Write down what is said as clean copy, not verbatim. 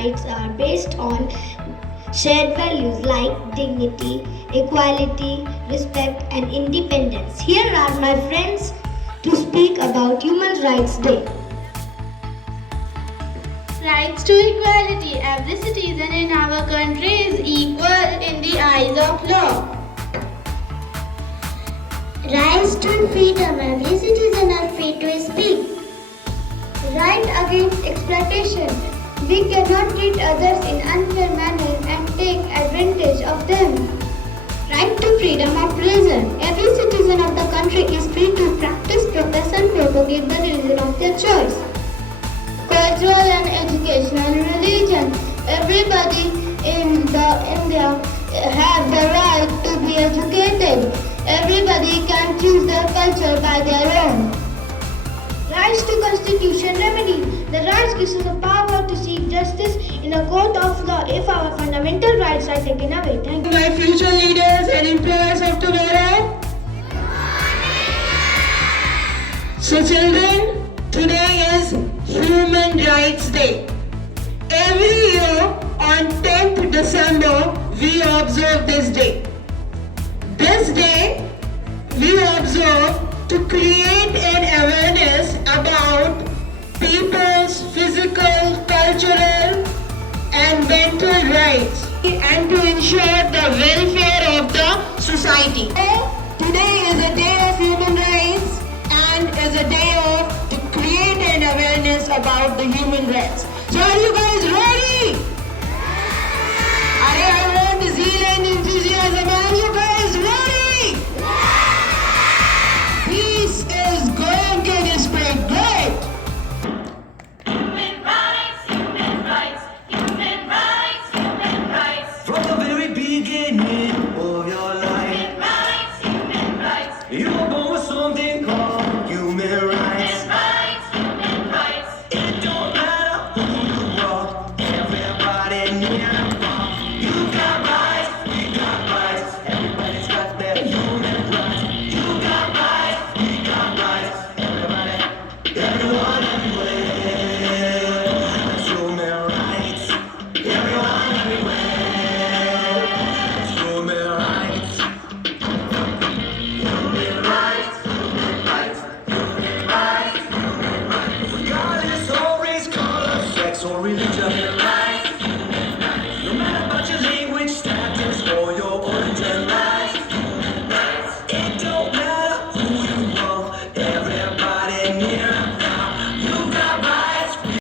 rights are based on shared values like dignity, equality, respect, and independence. Here are my friends to speak about Human Rights Day. Rights to equality. Every citizen in our country is equal in the eyes of law. Rights to freedom. Every citizen are free to speak. Right against exploitation. We cannot treat others in unfair manner and take advantage of them. Right to freedom of religion. Every citizen of the country is free to practice, profess and propagate the religion of their choice. Cultural and educational religion. Everybody in India have the right to be educated. Everybody can choose their culture by their own. Rights to constitution remedy. The rights gives us the power to seek justice in a court of law if our fundamental rights are taken away. Thank you. My future leaders and employers of tomorrow. So children, today is Human Rights Day. Every year on 10th December, we observe this day. This day, we observe to create an awareness about people's physical, cultural, and mental rights and to ensure the welfare of the society. Today is a day of human rights and is a day of to create an awareness about the human rights. So are you guys ready? I want zeal and enthusiasm. Are you guys ready? This is Goenka District. Great. Human rights, human rights, human rights, human rights. From the very beginning of your life, Human rights, you were born with something called human rights. human rights. It don't matter who you are, everybody near. You got rights, we got rights, everybody's got their human rights. You got rights, we got rights, everybody, everyone, everywhere. It's human rights, everyone, everywhere. It's human rights. Human rights, human rights, human rights, human rights. Regardless of race, color, sex, or religion. Human rights, human rights. No matter about your language, status, or your origin. Rights, human rights. It don't matter who you are, everybody near.